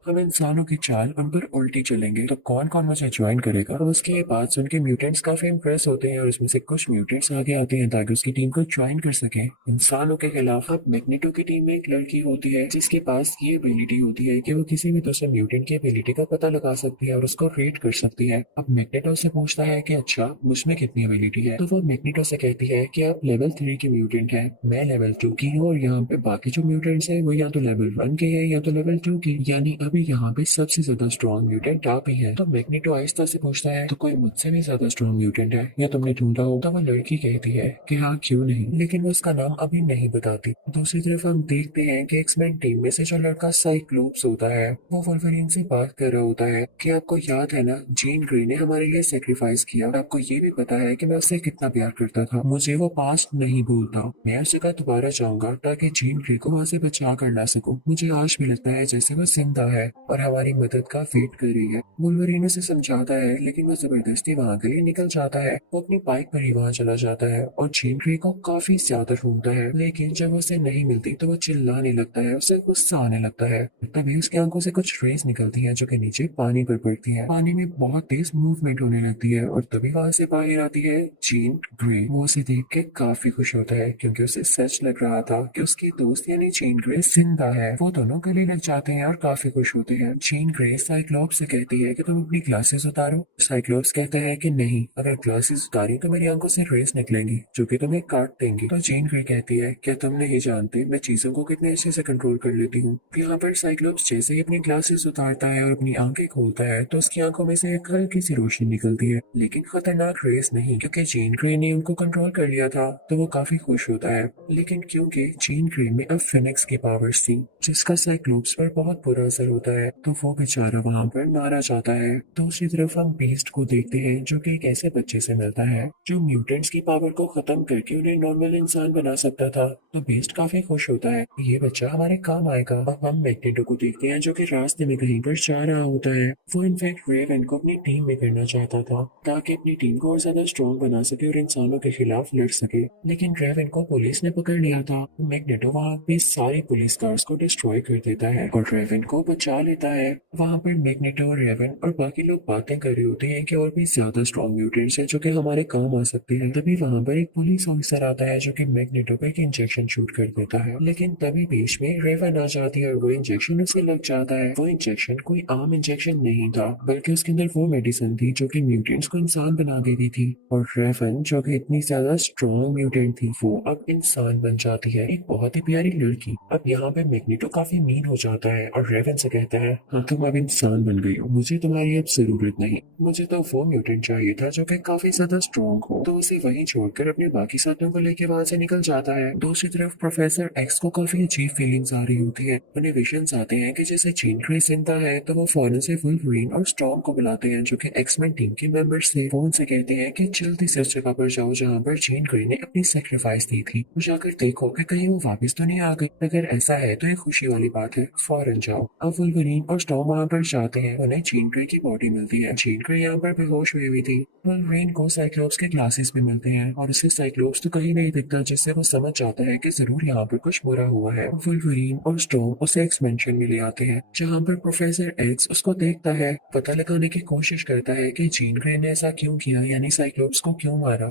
हम इंसानों की चाल उन पर उल्टी चलेंगे। तो कौन कौन मुझे ज्वाइन करेगा। और उसके ये बात सुन के म्यूटेंट्स काफी इंप्रेस होते हैं और उसमें से कुछ म्यूटेंट्स आगे आते हैं ताकि उसकी टीम को ज्वाइन कर सके इंसानों के खिलाफ। अब मैग्नेटो की टीम में एक लड़की होती है जिसके पास ये एबिलिटी होती है कि वो किसी भी दूसरे म्यूटेंट की एबिलिटी का पता लगा सकती है और उसको रेट कर सकती है। अब मैग्नेटो से पूछता है कि अच्छा मुझमें कितनी एबिलिटी है। तो वो मैग्नेटो से कहती है कि आप लेवल 3 की म्यूटेंट है, मैं लेवल 2 की हूँ और यहाँ पे बाकी जो म्यूटेंट्स है वो या तो लेवल 1 के हैं या तो लेवल 2 की, यानी अभी यहाँ पे सबसे ज्यादा स्ट्रॉन्ग म्यूटेंट आप ही है। तो मैग्नेटो आहिस्ता से पूछता है तो कोई मुझसे भी ज्यादा स्ट्रॉन्ग म्यूटेंट है या तुमने ढूंढा हो। तो वो लड़की कहती है कि हाँ क्यों नहीं, लेकिन वो उसका नाम अभी नहीं बताती। दूसरी तरफ हम देखते हैं कि एक्समैन टीम में से जो लड़का साइक्लोप्स होता है वो वुल्वरीन से बात कर रहा होता है कि आपको याद है ना, जीन ग्रे ने हमारे लिए सेक्रीफाइस किया। आपको ये भी पता है कि मैं उससे कितना प्यार करता था, मुझे वो पास्ट नहीं भूलता। मैं उस जगह दोबारा जाऊंगा ताकि जीन ग्रे को वहां से बचा कर ला सकूं। मुझे आज भी लगता है जैसे वो जिंदा है और हमारी मदद का वेट कर रही है। वुल्वरीन उसे समझाता है लेकिन वो जबरदस्ती वहाँ के लिए निकल जाता है। वो अपनी बाइक पर ही वहाँ चला जाता है और जीन ग्रे को काफी ज्यादा ढूंढता है, लेकिन जब उसे नहीं मिलती तो वो चिल्लाने लगता है, उसे गुस्सा आने लगता है। तभी उसकी आंखों से कुछ रेस निकलती हैं जो कि नीचे पानी पर पड़ती है। पानी में बहुत तेज मूवमेंट होने लगती है और तभी वहाँ से बाहर आती है जीन ग्रे। वो उसे देख के काफी खुश होता है क्योंकि उसे सच लग रहा था कि उसकी दोस्त यानी जीन ग्रे जिंदा है। वो दोनों गले लग जाते हैं और काफी खुश खुश होते हैं। जीन ग्रे साइक्लोप्स से कहती है कि तुम अपनी ग्लासेस उतारो। साइक्लोप्स कहता है कि नहीं, अगर ग्लासेस उतारी तो मेरी आंखों से रेस निकलेंगी जो कि तुम्हें काट देंगी। तो जीन ग्रे कहती है, क्या तुम नहीं जानते मैं चीजों को कितने अच्छे से कंट्रोल कर लेती हूँ। यहाँ पर साइक्लोप्स जैसे ही अपनी ग्लासेस उतारता है और अपनी आंखें खोलता है तो उसकी आंखों में से एक हल्की सी रोशनी निकलती है, लेकिन खतरनाक रेस नहीं, क्योंकि जीन ग्रे ने उनको कंट्रोल कर लिया था। तो वो काफी खुश होता है, लेकिन क्योंकि जीन ग्रे में अब फिनिक्स की पावर्स थी जिसका साइक्लोप्स पर बहुत बुरा असर होता है, तो वो बेचारा वहां पर मारा जाता है। दूसरी तरफ हम बीस्ट को देखते हैं जो कि एक ऐसे बच्चे से मिलता है जो म्यूटेंट्स की पावर को खत्म करके उन्हें नॉर्मल इंसान बना सकता था। तो बीस्ट काफी खुश होता है, ये बच्चा हमारे काम आएगा। अब हम मैग्नेटो को देखते हैं जो कि रास्ते में कहीं पर जा रहा होता है। वो इनफैक्ट रेवन को अपनी टीम में करना चाहता था ताकि अपनी टीम को और ज्यादा स्ट्रॉन्ग बना सके और इंसानों के खिलाफ लड़ सके, लेकिन रेवन को पुलिस ने पकड़ लिया था। मैग्नेटो वहाँ पे सारी पुलिस कार्स को डिस्ट्रॉय कर देता है और रेवन को बचा लेता है। वहाँ पर मैग्नेटो और रेवन और बाकी लोग बातें कर रहे होते हैं कि और भी ज्यादा स्ट्रॉन्ग म्यूटेंट्स हैं जो कि हमारे काम आ सकते हैं। तभी वहाँ पर एक पुलिस ऑफिसर आता है जो कि मैग्नेटो पे एक इंजेक्शन शूट कर देता है, लेकिन तभी बीच में रेवन आ जाती है और वो इंजेक्शन उसे लग जाता है। वो इंजेक्शन कोई आम इंजेक्शन नहीं था, बल्कि उसके अंदर वो मेडिसिन थी जो कि म्यूटेंट्स को इंसान बना देती थी। और रेवन जो कि इतनी ज्यादा स्ट्रॉन्ग म्यूटेंट थी वो अब इंसान बन जाती है, एक बहुत ही प्यारी लड़की। अब यहाँ पे मैग्नेटो काफी मीन हो जाता है और रेवन से कहता है, हाँ तुम अब इंसान बन गई हो, मुझे तुम्हारी अब जरूरत नहीं, मुझे तो वो म्यूटेंट चाहिए था जो कि काफी ज्यादा स्ट्रॉन्ग हो। तो उसे वहीं छोड़कर अपने बाकी साथियों को लेकर वहां से निकल जाता है। दूसरी तरफ प्रोफेसर एक्स को काफी अजीब फीलिंग्स आ रही होती है। उन्हें विजन्स आते हैं कि जैसे जीन ग्रे जिंदा है, तो वो फौरन से वुल्वरीन और स्टॉर्म को बुलाते हैं जो कि एक्समैन टीम के मेंबर्स थे। वो उनसे कहते हैं कि जल्दी से उस जगह पर जाओ जहाँ पर जीन ग्रे ने अपनी सेक्रीफाइस दी थी, जाकर देखो कि कहीं वो वापस तो नहीं आ गई। अगर ऐसा है तो ये खुशी वाली बात है, फौरन जाओ। अब वुल्वरीन और स्टॉर्म वहाँ पर जाते हैं। उन्हें जीन ग्रे की बॉडी मिलती है। जीन ग्रे यहाँ पर बेहोश हुई हुई थी। वुल्वरीन को साइक्लोप्स के ग्लासेस में मिलते हैं और उसे साइक्लोप्स तो कहीं नहीं दिखता, जिससे वो समझ जाता है कि जरूर यहाँ पर कुछ बुरा हुआ है। वुल्वरीन और स्टॉर्म उसे एक्स मेंशन में ले आते हैं जहाँ पर प्रोफेसर एक्स उसको देखता है, पता लगाने की कोशिश करता है कि जीन ग्रे ने ऐसा क्यों किया, यानी साइक्लोप्स को क्यों मारा।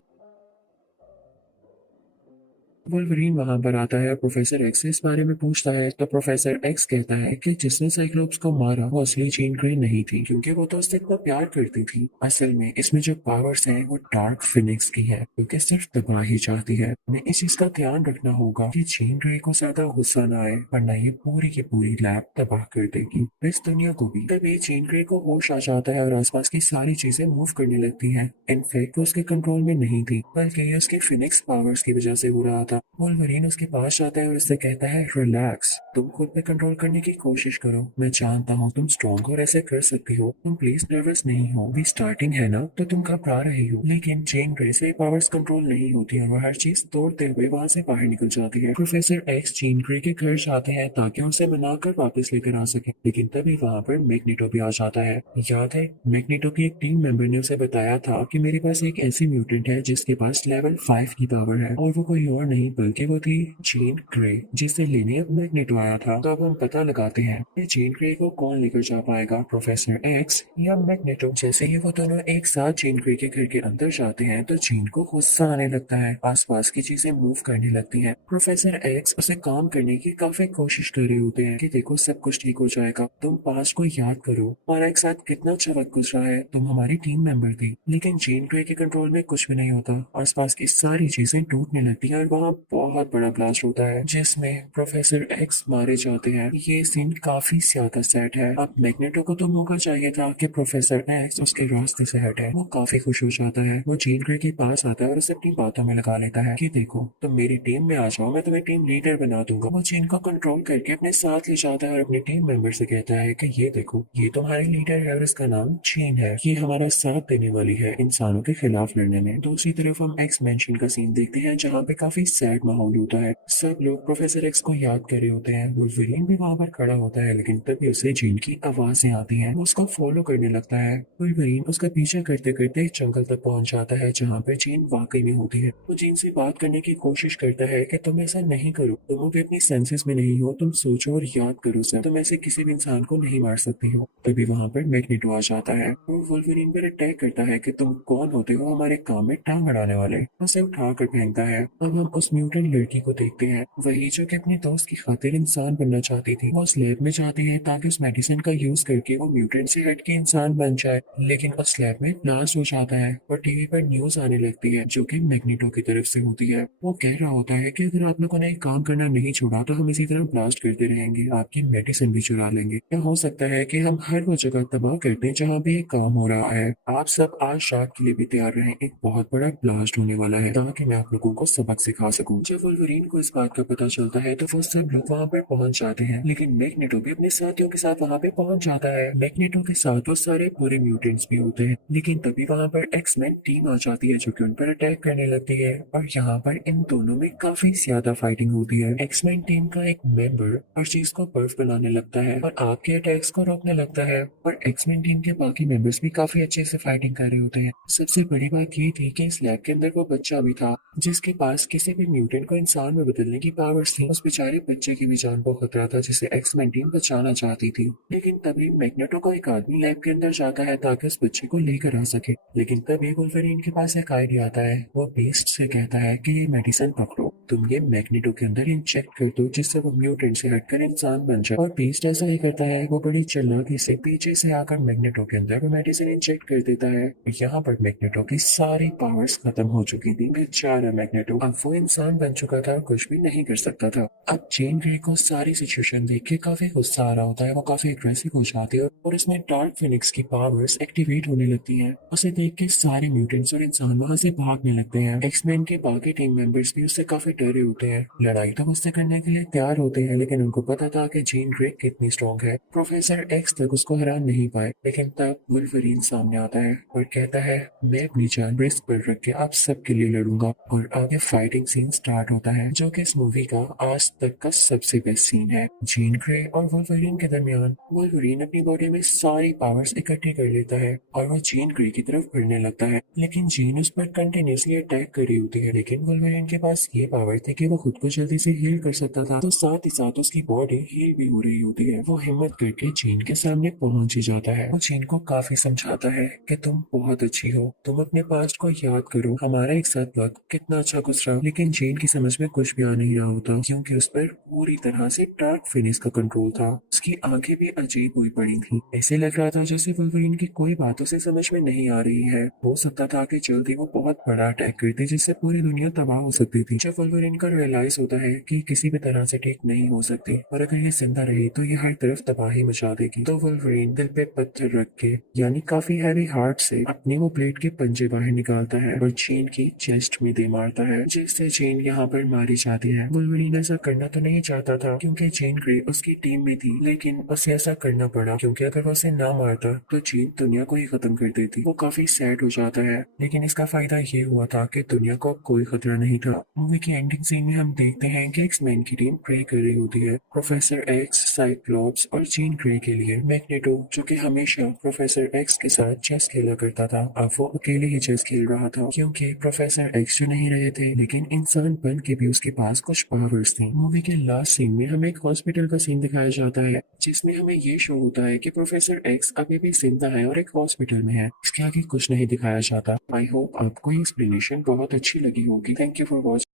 वुल्वरीन वहां पर आता है और प्रोफेसर एक्स से इस बारे में पूछता है, तो प्रोफेसर एक्स कहता है कि जिसने साइक्लोप्स को मारा वो असली जीन ग्रे नहीं थी, क्योंकि वो तो उससे इतना प्यार करती थी। असल में इसमें जो पावर्स हैं वो डार्क फिनिक्स की है, क्योंकि सिर्फ तबाही चाहती है। हमें इस चीज का ध्यान रखना होगा कि जीन ग्रे को ज्यादा गुस्सा ना आए, वरना ये पूरी की पूरी लैब तबाह कर देगी, इस दुनिया को भी। तभी जीन ग्रे को होश आ जाता है और आसपास की सारी चीजें मूव करने लगती हैं। इनफैक्ट वो उसके कंट्रोल में नहीं थी, बल्कि ये उसके फिनिक्स पावर्स की वजह से हो रहा था। वुल्वरीन उसके पास आता है और उससे कहता है, रिलैक्स, तुम खुद पे कंट्रोल करने की कोशिश करो, मैं जानता हूँ तुम स्ट्रॉन्ग हो और ऐसे कर सकती हो, तुम प्लीज नर्वस नहीं हो, भी स्टार्टिंग है ना, तो तुम घबरा रही हो। लेकिन जीन ग्रे से पावर्स कंट्रोल नहीं होती और वो हर चीज तोड़ते हुए वहां से बाहर निकल जाती है। प्रोफेसर एक्स जीन ग्रे के घर जाते हैं ताकि उसे मनाकर वापस लेकर आ सके, लेकिन तभी वहां पर मैग्नेटो भी आ जाता है। याद है मैग्नेटो की एक टीम मेंबर ने उसे बताया था कि मेरे पास एक ऐसी म्यूटेंट है जिसके पास लेवल 5 की पावर है, और वो कोई और नहीं बल्कि वो थी जीन ग्रे, जिसे लेने अब मैग्नेटो आया था। तो अब हम पता लगाते हैं कि जीन ग्रे को कौन लेकर जा पाएगा, प्रोफेसर एक्स या मैग्नेटो। जैसे ही वो दोनों एक साथ जीन ग्रे के घर के अंदर जाते हैं तो जीन को गुस्सा आने लगता है, आसपास की चीजें मूव करने लगती हैं। प्रोफेसर एक्स उसे काम करने की काफी कोशिश कर रहे होते हैं कि देखो सब कुछ ठीक हो जाएगा, तुम पास्ट को याद करो, हमारा एक साथ कितना अच्छा वक्त गुजरा है, तुम हमारी टीम मेंबर थी। लेकिन जीन ग्रे के कंट्रोल में कुछ भी नहीं होता, आसपास की सारी चीजें टूटने लगती हैं और वहाँ बहुत बड़ा ब्लास्ट होता है जिसमें प्रोफेसर एक्स मारे जाते हैं। ये सीन काफी ज्यादा सैड है। अब मैग्नेटो को तो मौका चाहिए था कि प्रोफेसर एक्स उसके रास्ते से हटे। वो काफी खुश हो जाता है, वो जीन ग्रे के पास आता है और उसे अपनी बातों में लगा लेता है कि देखो तुम मेरी टीम में आ जाओ, मैं तुम्हें टीम लीडर बना दूंगा। वो जीन को कंट्रोल करके अपने साथ ले जाता है और अपनी टीम मेंबर से कहता है कि ये देखो ये तुम्हारी लीडर है और इसका नाम जीन है, ये हमारा साथ देने वाली है इंसानों के खिलाफ लड़ने में। दूसरी तरफ हम एक्स मेंशन का सीन देखते हैं जहाँ पे काफी सैड माहौल होता है, सब लोग प्रोफेसर एक्स को याद कर रहे होते हैं। वुल्वरीन भी वहां पर खड़ा होता है, लेकिन तभी उसे जीन की आवाजें आती हैं, वो उसको फॉलो करने लगता है। वुल्वरीन उसका पीछा करते करते एक जंगल तक पहुंच जाता है जहाँ पे जीन वाकई में होती है। वो जीन से बात करने की कोशिश करता है कि तुम ऐसा नहीं करो, तुम अभी अपनी सेंसेस में नहीं हो, तुम सोचो और याद करो सब, तुम ऐसे किसी भी इंसान को नहीं मार सकती हो। तभी वहां पर मैग्नेटो आ जाता है और वुल्वरीन पर अटैक करता है कि तुम कौन होते हो हमारे काम में टांग अड़ाने वाले, उसे उठा कर फेंकता है। अब हम उस म्यूटेंट म्यूटेंट लड़की को देखते हैं, वही जो कि अपने दोस्त की खातिर इंसान बनना चाहती थी। वो उस लैब में जाती है ताकि उस मेडिसिन का यूज करके वो म्यूटेंट से हट के इंसान बन जाए, लेकिन उस लैब में ब्लास्ट हो जाता है और टीवी पर न्यूज आने लगती है जो कि मैग्नेटो की तरफ से होती है। वो कह रहा होता है कि अगर आप लोगों ने एक काम करना नहीं छोड़ा तो हम इसी तरह ब्लास्ट करते रहेंगे, आपकी मेडिसिन भी चुरा लेंगे। क्या हो सकता है कि हम हर वो जगह तबाह करते हैं जहाँ भी ये काम हो रहा है। आप सब आज रात के लिए भी तैयार रहें, एक बहुत बड़ा ब्लास्ट होने वाला है, ताकि मैं आप लोगों को सबक सिखा सकूं। जब वुल्वरीन को इस बात का पता चलता है तो वो सब लोग वहाँ पर पहुंच जाते हैं, लेकिन मैग्नेटो भी अपने साथियों के साथ वहाँ पे पहुंच जाता है। मैग्नेटो के साथ वो सारे पूरे म्यूटेंट्स भी होते हैं, लेकिन तभी वहाँ पर एक्समैन टीम आ जाती है जो कि उन पर अटैक करने लगती है और यहाँ पर इन दोनों में काफी ज्यादा फाइटिंग होती है। एक्समैन टीम का एक मेंबर हर चीज को बर्फ बनाने लगता है और आग के अटैक्स को रोकने लगता है, और एक्समैन टीम के बाकी मेंबर्स भी काफी अच्छे से फाइटिंग कर रहे होते हैं। सबसे बड़ी बात ये थी कि इस लैब के अंदर वो बच्चा भी था जिसके पास किसी भी म्यूटेंट को इंसान में बदलने की पावर्स थी। उस बेचारे बच्चे की भी जान को खतरा था जिसे एक्समैन टीम बचाना चाहती थी, लेकिन तभी मैग्नेटो का एक आदमी लैब के अंदर जाता है ताकि उस बच्चे को लेकर आ सके। लेकिन तभी वुल्वरीन के पास एक आइडिया आता है। वो बीस्ट से कहता है कि ये मेडिसिन पकड़ो, तुम ये मैग्नेटो के अंदर इंजेक्ट कर दो जिससे वो म्यूटेंट से हटकर इंसान बन जाए। और बीस्ट ऐसा ही करता है। वो बड़ी चालाकी से पीछे से आकर मैग्नेटो के अंदर वो मेडिसिन इंजेक्ट कर देता है। यहाँ पर मैग्नेटो की सारी पावर्स खत्म हो चुकी थी। बेचारा मैग्नेटो अब वो इंसान बन चुका था और कुछ भी नहीं कर सकता था। अब जेन ग्रे को सारी सिचुएशन देख के काफी गुस्सा आ रहा होता है। वो काफी एग्रेसिव हो जाती है और इसमें डार्क फिनिक्स की पावर्स एक्टिवेट होने लगती है। उसे देख के सारे म्यूटेंट्स और इंसान वहां से भागने लगते हैं। एक्समैन के बाकी टीम मेंबर्स भी उससे काफी डरे होते हैं। लड़ाई तो उससे करने के लिए तैयार होते हैं, लेकिन उनको पता था कि जेन ग्रे कितनी स्ट्रॉन्ग है। प्रोफेसर एक्स तक उसको हरा नहीं पाए, लेकिन तब वुल्वरीन सामने आता है और कहता है मैं अपनी जान रिस्क पर रख के आप सबके लिए लड़ूंगा। और आगे फाइटिंग सीन स्टार्ट होता है जो कि इस मूवी का आज तक का सबसे बेस्ट सीन है। जेन ग्रे और वुल्वरीन के दरमियान वुल्वरीन अपनी बॉडी में सारी पावर्स इकट्ठी कर लेता है और वो जेन ग्रे की तरफ बढ़ने लगता है, लेकिन जेन उस पर कंटिन्यूसली अटैक कर रही होती है। लेकिन वुल्वरीन के पास ये पावर थी कि वो खुद को जल्दी से हील कर सकता था, तो साथ ही साथ उसकी बॉडी हील भी हो रही होती है। वो हिम्मत करके जेन के सामने पहुंच ही जाता है। वो जेन को काफी समझाता है कि तुम बहुत अच्छी हो, तुम अपने पास्ट को याद करो, हमारा एक साथ वक्त कितना अच्छा गुजरा। लेकिन जेन की समझ में कुछ भी आ नहीं रहा होता क्योंकि उस पर पूरी तरह से डार्क फिनिक्स का कंट्रोल था। उसकी आंखें भी अजीब हुई पड़ी थी। ऐसे लग रहा था जैसे वुल्वरीन की कोई बात उसे समझ में नहीं आ रही है। हो सकता था कि जल्दी वो बहुत बड़ा अटैक करती जिससे पूरी दुनिया तबाह हो सकती थी। जब वुल्वरीन का रियलाइज होता है कि किसी भी तरह से ठीक नहीं हो सकती और अगर ये जिंदा रही तो ये हर तरफ तबाही मचा देगी, तो वुल्वरीन दिल पे पत्थर रख के यानी काफी हैवी हार्ट से अपने वो ब्लेड के पंजे बाहर निकालता है और जेन की चेस्ट में दे मारता है, जिससे जेन यहाँ पर मारी जाती है। वुल्वरीन ऐसा करना तो नहीं चाहता था क्योंकि जेन ग्रे उसकी टीम में थी, लेकिन उसे ऐसा करना पड़ा क्योंकि अगर वो उसे ना मारता तो जेन दुनिया को ही खत्म कर देती। वो काफी सैड हो जाता है, लेकिन इसका फायदा ये हुआ था कि दुनिया को अब कोई खतरा नहीं था। मूवी की एंडिंग सीन में हम देखते हैं कि एक्समैन की टीम प्रे कर रही होती है प्रोफेसर एक्स, साइक्लॉप्स और जेन ग्रे के लिए। मैग्नेटो जो कि हमेशा प्रोफेसर एक्स के साथ चेस खेला करता था, अब वो अकेले ही चेस खेल रहा था क्योंकि प्रोफेसर एक्स जो नहीं रहे थे, लेकिन इंसान बन के भी उसके पास कुछ पावर्स थी। मूवी के लास्ट सीन में हमें एक हॉस्पिटल का सीन दिखाया जाता है जिसमें हमें ये शो होता है कि प्रोफेसर एक्स अभी भी जिंदा है और एक हॉस्पिटल में है। इसके आगे कुछ नहीं दिखाया जाता। आई होप आपको ये एक्सप्लेनेशन बहुत अच्छी लगी होगी। Thank you for watching.